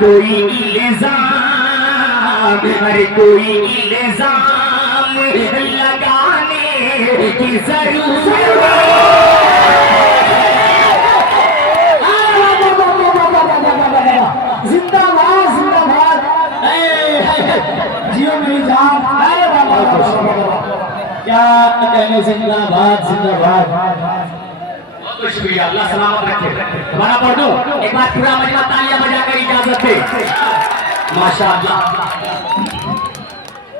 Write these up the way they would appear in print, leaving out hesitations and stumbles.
कोई इल्जाम, अरे कोई इल्जाम लगाने की जरूरत जिंदाबाद जिंदाबाद जियो मेरी जान। क्या कहने, जिंदाबाद जिंदाबाद। बहुत शुक्रिया, अल्लाह सलामत रखे। दोबारा पढ़ दो एक बार पूरा मजमा तालियां बजाकर इजाजत दे। माशाअल्लाह,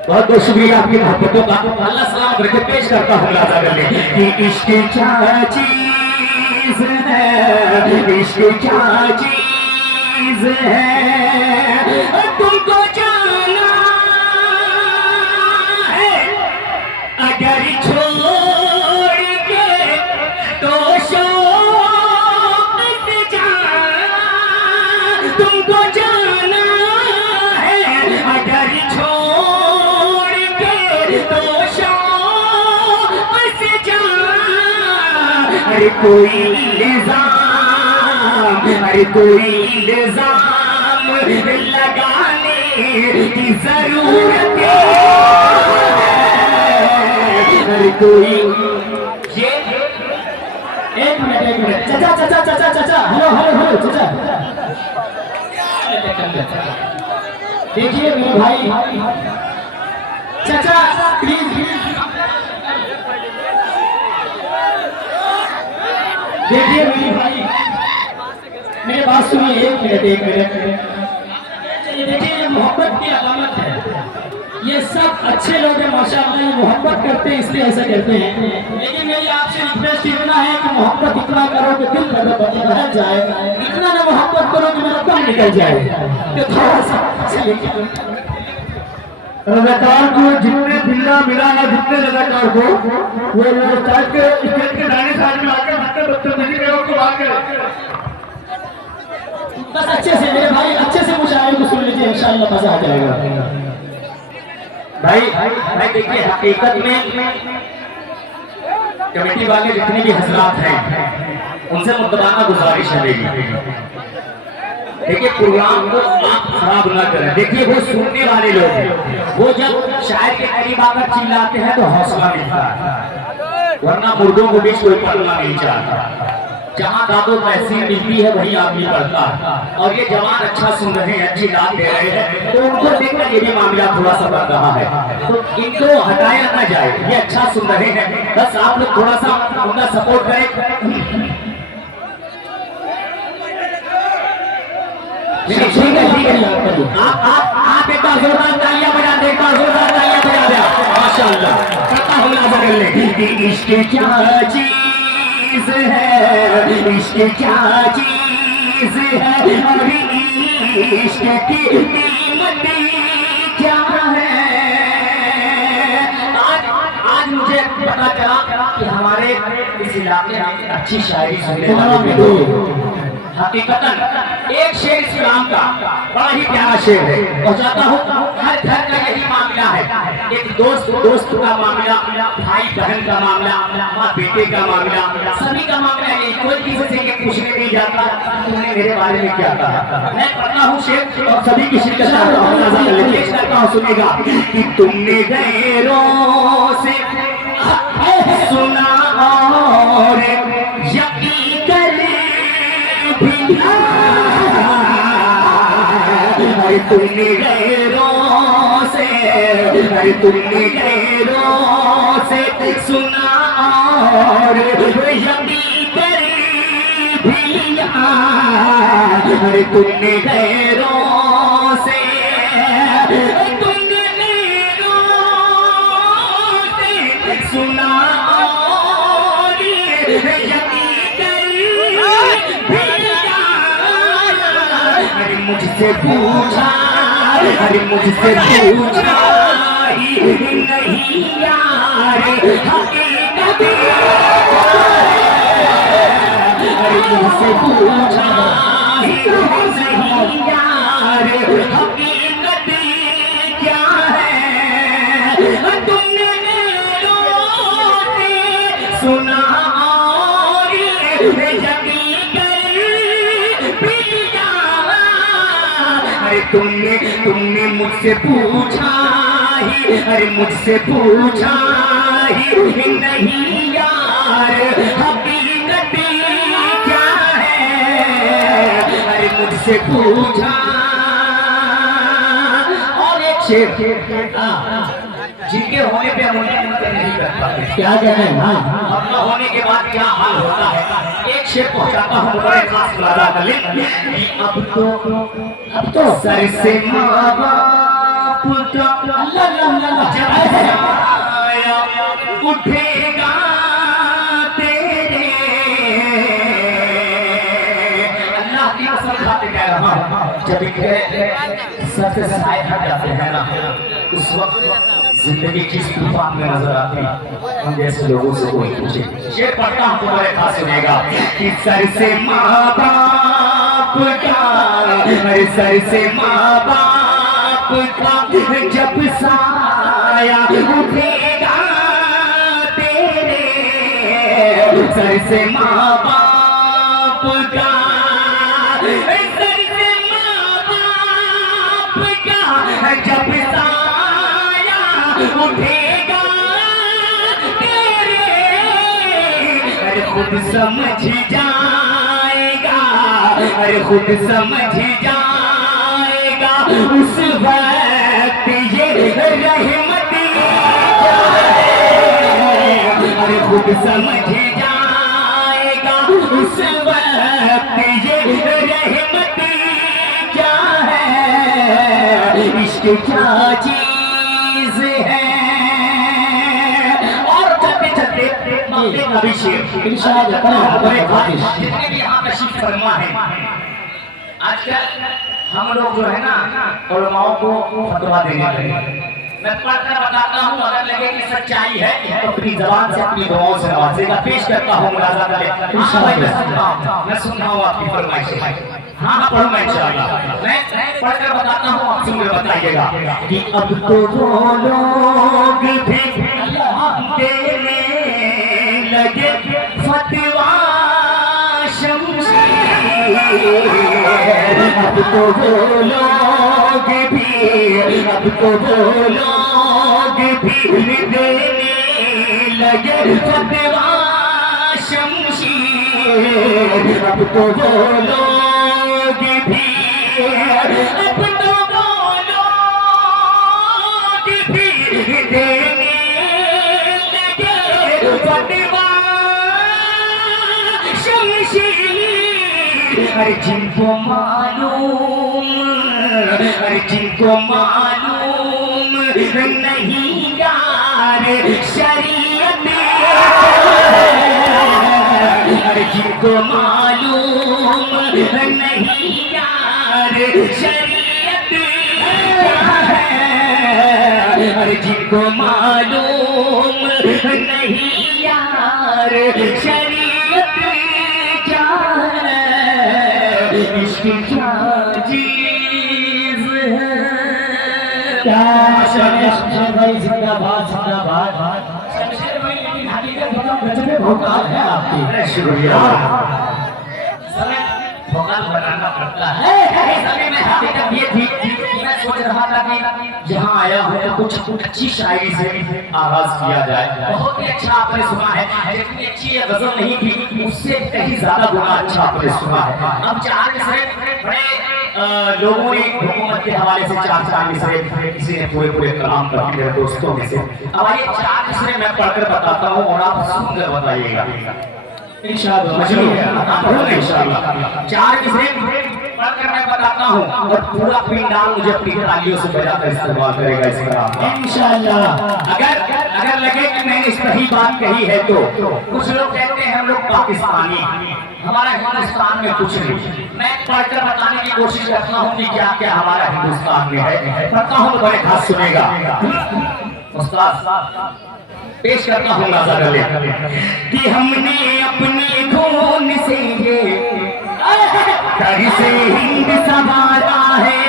बहुत बहुत शुक्रिया आपकी मोहब्बतों का। अल्लाह सलामत रखे। पेश करता हूँ लाजा गले कि इश्क क्या चीज है, इश्क क्या चीज है, तुमको जाना है अगर छोड़ के तो शौक से जाना, तुमको जाना है अगर छोड़ के तो शौक से जाना। अरे कोई इल्जाम, अरे कोई इल्जाम लगाने की जरूरत है। अरे कोई ये एक मिनट चाचा चाचा चाचा चाचा, हेलो हेलो हेलो चाचा। देखिए मेरे भाई, चाचा प्लीज देखिए मेरे भाई, मेरी बात सुनिए। एक मिनट देखिए, ये मोहब्बत की अलामत है। ये सब अच्छे लोग हैं माशाअल्लाह, ये मोहब्बत करते हैं इसलिए ऐसा करते हैं। लेकिन मेरी आपसे रिक्वेस्ट इतना है कि मोहब्बत इतना करो कि दिल बदल जाए, इतना ना मोहब्बत करो कि मेरा दम निकल जाए। तो थोड़ा सा रजाकार को जितने बिल्ला मिला है, जितने रजाकार को वो स्टेज के दाहिने साइड में आकर जितने बदतमीजी करे उसको बात करे। बस अच्छे से मेरे भाई, अच्छे से मुशायरे को सुन लीजिए, इंशाअल्लाह मजा आ जाएगा। भाई मैं देखिए हकीकत में कमेटी वाले जितने भी हजरात हैं उनसे मुद्दबाना गुजारिश है मेरी। देखिए प्रोग्राम को आप खराब ना करें। देखिए वो सुनने वाले लोग हैं, वो जब शायर के करीब आकर चिल्लाते हैं तो हौसला मिलता है, वरना मुर्दों को बीच कोई पढ़ना नहीं चाहता। जहाँ दादो तहसील मिलती है वही आदमी पढ़ता है। और ये जवान अच्छा सुन रहे हैं, अच्छी दाद दे रहे हैं, तो उनको देखकर ये भी मामला थोड़ा सा बढ़ रहा है, तो इनको हटाया ना जाए। ये अच्छा सुन रहे हैं, बस आप लोग थोड़ा सा उनका सपोर्ट करें। ठीक है आप एक बार जोरदार तालियां बजा दे, एक बार जोरदार तालियां बजा दे। माशाअल्लाह, करता हूँ लाजा गले कि इश्क क्या चीज है, इश्क क्या चीज है, और इश्क की कीमत क्या है। आज मुझे पता चला कि हमारे इस इलाके में अच्छी शायरी सुनने वाले लोग, हकीकतन एक शेर इस्लाम का बड़ा ही प्यारा शेर है। और चाहता हूँ हर घर का यही मामला है, एक दोस्त का मामला, भाई बहन का मामला, माँ बेटे का मामला, सभी का मामला है। कोई किसी से ये पूछने नहीं जाता तुमने मेरे बारे में क्या कहा। मैं पढ़ता हूँ शेर और सभी की शिरकत करता हूँ, सुनेगा कि तुमने गैरों से सुना और यकीन करे तुमने गैरों से, तुमने गैरों से सुना और यकीन करे भी अरे तुमने गैरों से, तुमने गैरों से सुना और मुझसे पूछा, अरे मुझसे पूछा ही नहीं यार हकीकत, अरे मुझसे पूछा ही नहीं यार हकीकत क्या है। तुमने सुना और अरे तुमने मुझसे पूछा ही, अरे मुझसे पूछा ही नहीं यार हकीकत क्या है, अरे मुझसे पूछा। और एक शेर जिनके होने पे हम उनके नहीं कर पाते, क्या कहते हैं हाँ और न होने के बाद क्या हाल होता है। एक शेर पहुंचाता हूँ बड़े खास राजा दलित, अब तो सर से माँ बाप का आया उठेगा तेरे, अल्लाह की कसम खाते कह रहा हूँ, जब इनके सर से साए हट जाते हैं ना, उस वक्त जिंदगी किस तूफान में नजर आती है। हम जैसे लोगों से कोई पूछे, शेर पढ़ता हूँ तो बड़े खास सुनेगा कि सर से माँ बाप का, अरे सर से माँ बाप का जब साया उठेगा तेरे, सर से माँ बाप का, सर से माँ बाप का जब उठेगा तेरे, अरे खुद समझ जाएगा, अरे खुद समझ जाएगा उस वक्त ये रहमती, अरे खुद समझ जाएगा उस वक्त ये रहमती क्या है, इश्क क्या चीज है। और चलते चलते अभिषेक जितने भी यहाँ तशरीफ फरमा है, आजकल हम लोग जो है ना उलमाओं को फतवा देने लगे। मैं पढ़कर बताता हूँ, अगर लगे कि सच्चाई है तो अपनी जबान से अपनी दुआओं से नवाजेगा। पेश करता हूँ मुलाजा करे, मैं सुन रहा हूँ आपकी फरमाइश। हाँ पढ़ूंगा इंशाअल्लाह, मैं पढ़कर बताता हूँ, आप सुन के बताइएगा कि अब तो वो लोग भी देने लगे फतवा शमशीर, अब तो वो लोग भी, अब तो वो लोग भी देने लगे फतवा शमशीर, अब तो वो लोग भी, अब तो वो लोग भी देने लगे फतवा शमशीर। अरे जिनको मालूम, अरे जिनको मालूम नहीं यार शरीयत, अरे जिनको मालूम नहीं यार शरीयत क्या है, अरे जिनको मालूम नहीं यार शरीयत क्या है, इश्क क्या चीज है। क्या शमशेर भाई जिंदाबाद जिंदाबाद। शमशेर भाई लेकिन हकीकत एकदम गजब भोकाल है आपकी। शुक्रिया। समय भोकाल बनाना पड़ता है। समय में हकीकत ये थी कि मैं सोच रहा था कि जहाँ आया हूँ तो कुछ अच्छी शायरी से आगाज किया जाए। बहुत ही अच्छा आपने सुना है, जितनी अच्छी ये गजल नहीं थी उससे कहीं ज्यादा गुना अच्छा आपने सुना है। अब चार मिसरे बड़े लोगों ने हुकूमत के हवाले से चार मिसरे किसी ने पूरे कलाम कर मेरे दोस्तों में से। अब ये चार मिसरे मैं पढ़कर बताता हूँ और आप सुनकर बताइएगा इंशाअल्लाह। चार मिसरे पढ़कर मैं बताता हूँ और पूरा पिंडाल मुझे अपनी तालियों से बजाकर इस्तेमाल करेगा इस तरह इंशाअल्लाह। अगर लगे कि मैंने सही बात कही है तो कुछ लोग कहते हैं हम लोग पाकिस्तानी, हमारा हिंदुस्तान में कुछ नहीं। मैं पढ़कर बताने की कोशिश करता हूँ कि क्या क्या हमारा हिंदुस्तान में है। पढ़ता हूँ तो बड़े खास सुनेगा। उस्ताद पेश करता हूँ कि हमने अपने खून से ये घर से हिंद संभाला है।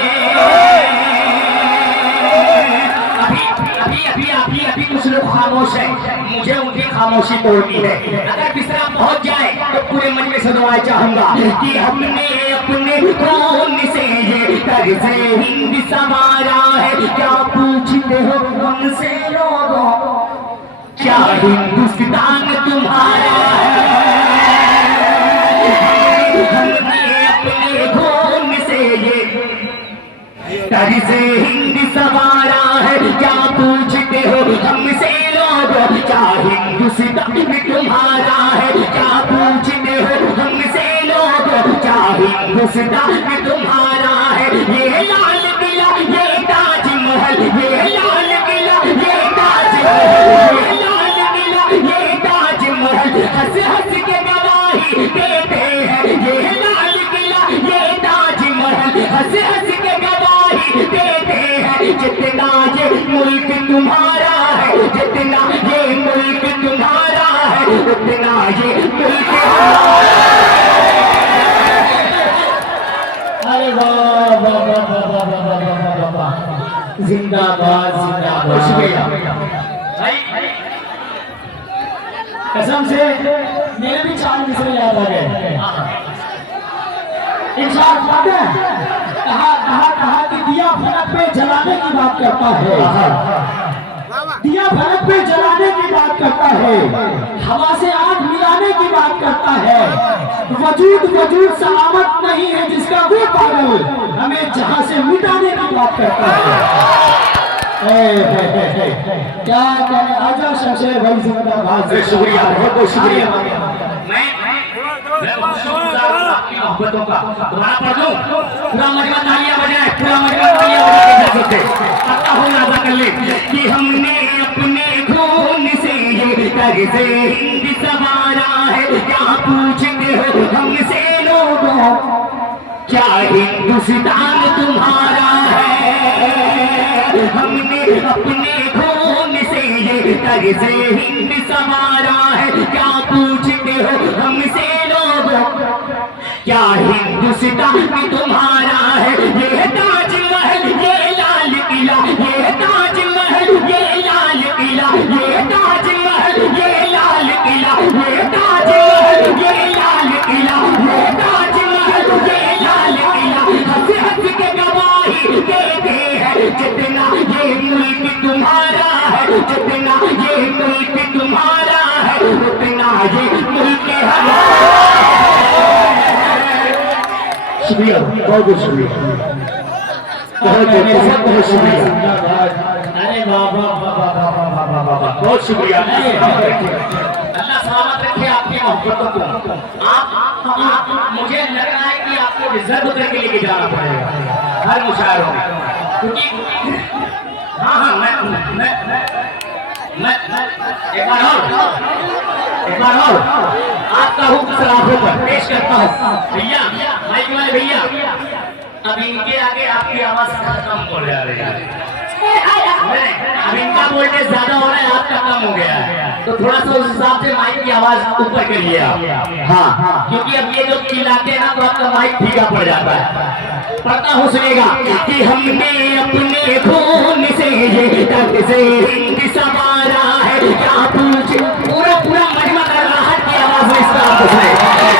अभी कुछ लोग खामोश हैं, मुझे उनकी खामोशी तोड़नी है। अगर मिसरा पहुंच जाए तो पूरे मजलिस सदवाए चाहूंगा कि हमने अपने खून से ये कर्ज़े हिंद संवारा है। क्या पूछते हो हमसे लोगों, क्या हिंदुस्तान तुम्हारा है? हमने अपने खून से ये कर्ज़े हिंद संवारा है। क्या पूछते हो हमसे लोगों, क्या हिंदुस्तान तुम्हारा है? क्या पूछते हो हमसे लोगों, क्या हिंदुस्तान तुम्हारा है? ये लाल किला, ये ताजमहल, ये लाल किला, ये ताजमहल, ये लाल किला, ये ताजमहल हंस हंस के गवाही देते हैं। ये लाल किला, ये ताजमहल हंस हंस के गवाही देते हैं। जितना ये मुल्क तुम्हारा है, जितना ये मुल्क तुम्हारा है, उतना ये मुल्क अरे वाह वाह वाह वाह वाह वाह वाह वाह वाह, जिंदाबाद जिंदाबाद। शुक्रिया। कसम से मेरे भी 4 मिसरे याद आ गए। इरशाद बात है, कहा कि दिया फलक पे जलाने की बात करता है, दिया फलक पे जलाने की बात करता है, हवा से आग मिलाने की बात करता है। वजूद सलामत नहीं है जिसका वो पागल हमें जहां से मिटाने की बात करता है। क्या कहने, आजा शमशेर भाई जिंदाबाद। शुक्रिया, बहुत बहुत शुक्रिया। मैं बहुत शुक्रगुजार हूं आपकी मोहब्बतों का। दोबारा पढ़ दूं, पूरा मजमा तालियां बजाए, पूरा मजमा तालियां बजाए। पता हो ना कर ले कि हमने अपने खून से ये कर्ज़े हिंद संवारा है। क्या पूछते हो हमसे लोगों, क्या हिंदुस्तान तुम्हारा है? हमने अपने खून से ये कर्ज़े हिंद संवारा है। क्या पूछते हो हमसे लोगों, क्या हिंदुस्तान तुम्हारा है? ये ताजमहल, ये लाल किला, ये ताजमहल, ये लाल किला, ये ताजमहल, ये लाल किला, ये ताजमहल, ये लाल किला, ये ताजमहल, ये लाल किला हंस हंस के गवाही देते हैं। जितना ये मुल्क तुम्हारा है, जितना ये मुल्क तुम्हारा है, उतना ये मुल्क हमारा है। शुक्रिया, बहुत बहुत शुक्रिया, बहुत शुक्रिया। अरे वाह वाह वाह वाह वाह वाह वाह वाह, बहुत शुक्रिया। अल्लाह सलामत रखे आपकी मोहब्बतों को। आप मुझे लग रहा है कि आपको रिजर्व करके लेके जाना पड़ेगा हर मुशायरों में, क्योंकि हाँ मैं एक बार और आपका हुक्म सराफों पर पेश करता हूँ। भैया, माइक वाले भैया, अब इनके आगे आपकी आवाज कम हो जा रही है। अब इनका वोल्टेज ज्यादा हो रहा है, आपका कम हो गया है, तो थोड़ा सा उस हिसाब से माइक की आवाज ऊपर करिए आप। हाँ, क्योंकि अब ये जो चिल्लाते हैं ना तो आपका माइक फीका पड़ जाता है। पता हो सुनेगा कि हमने अपने खून से ये कर्ज़े हिंद संवारा है। क्या पूछ, पूरा पूरा मजमा कर रहा है की आवाज में इसका आप सुने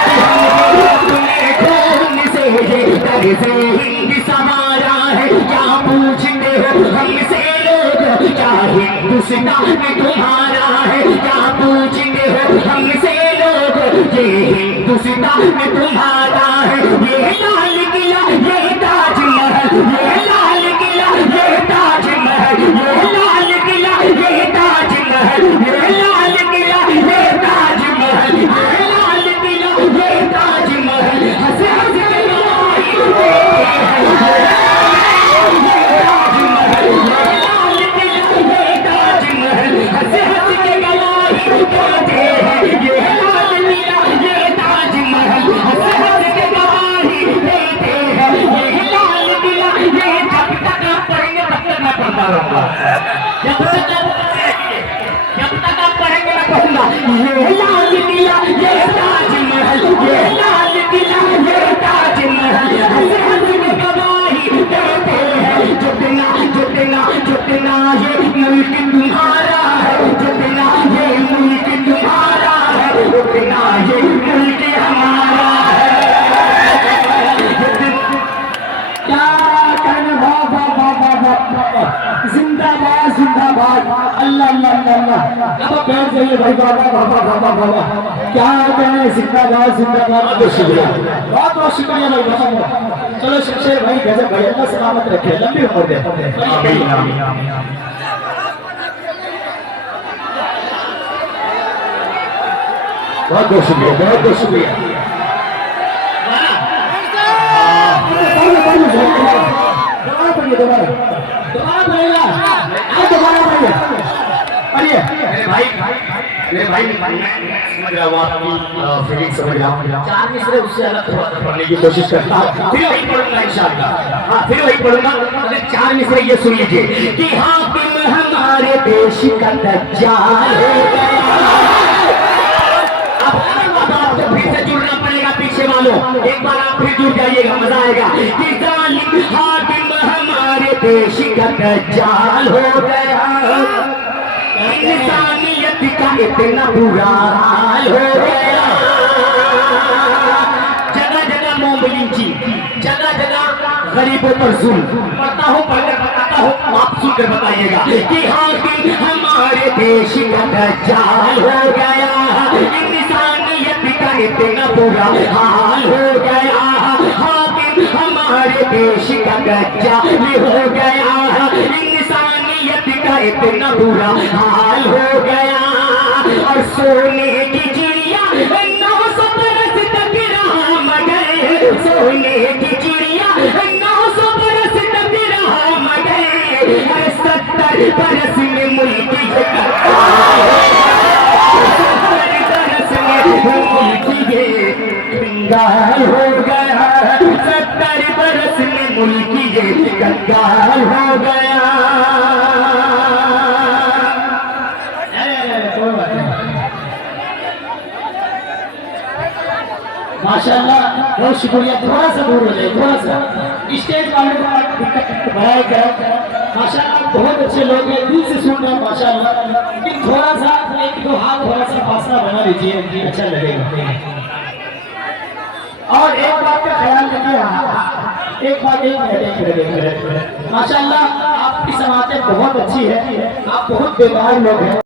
कि हमने अपने खून से ये कर्ज़े हिंद संवारा है। क्या पूछते हो हमसे लोग, क्या हिंदुस्तान तुम्हारा है? क्या पूछते हो हमसे लोग, ये हिंदुस्तान तुम्हारा है? ये लाल किला, ये ताजमहल, ये लाल किला, ये ताजमहल, ये लाल किला, ये ताजमहल, ये लाल किला, ये ताजमहल, ये लाल किला, ये ताजमहल हंस हंस के गवाही देते हैं। जब तक आप पढ़ेंगे मैं पढ़ूंगा। ये लाल किला, ये ताजमहल, ये लाल किला, ये ताजमहल हंस हंस के गवाही देते हैं। जितना जितना जितना ये मुल्क तुम्हारा है, जितना ये मुल्क तुम्हारा है, उतना ये मुल्क हमारा अल्लाह। अब आप बैठ जाइए भाई, बाबा बाबा बाबा बाबा क्या कहना है, जिंदाबाद जिंदाबाद। बहुत शुक्रिया, बहुत बहुत शुक्रिया भाई बाबा। चलो शमशेर भाई गजब भाई, अल्लाह सलामत रखे, लंबी उम्र दे। बहुत बहुत शुक्रिया, बहुत बहुत शुक्रिया। मेरे भाई मैं समझ रहा हूँ आपकी फीलिंग समझ रहा हूँ। 4 मिसरे उससे अलग थोड़ा सा पढ़ने की कोशिश करता हूँ, फिर वही पढ़ूंगा इंशाअल्लाह। हाँ फिर वही पढ़ूंगा। 4 मिसरे ये सुन लीजिए कि हाकिम हमारे देश का दज्जाल हो गया। अब फिर से जुड़ना पड़ेगा पीछे वालों, एक बार आप फिर जुड़ जाइएगा, मजा आएगा। कि जालिम हाकिम हमारे देश का दज्जाल हो गया, इंसानियत का इतना बुरा हाल हो गया। जगह जगह मोमलिंची, जगह जगह गरीबों पर जुल्म। पढ़ता हूँ, पढ़कर बताता हूँ, आप सुनकर बताइएगा कि हाकिम हमारे देश का दज्जाल हो गया, इंसानियत का इतना बुरा हाल हो गया। हाकिम हमारे देश का दज्जाल हो गया, का इतना बुरा हाल हो गया। और सोने की चिड़िया 900 बरस तक राम गए, सोने की चिड़िया 900 बरस तक राम गए। 70 बरस में मुल्क 70 बरस में मुल्क ये कंगाल हो गया, 70 बरस में मुल्क ये कंगाल हो गया। माशाल्लाह, बहुत शुक्रिया। थोड़ा सा दूर हो जाए, थोड़ा सा स्टेज वाले को दिक्कत बढ़ाया गया। माशाल्लाह बहुत अच्छे लोग हैं, दिल से सुन रहे हैं माशाल्लाह, लेकिन थोड़ा सा 1-2 हाथ थोड़ा सा फासला बना लीजिए, अच्छा लगेगा। और एक बात का ख्याल रखिए, एक बात एक माशाल्लाह आपकी समातें बहुत अच्छी है, आप बहुत बेकार लोग हैं।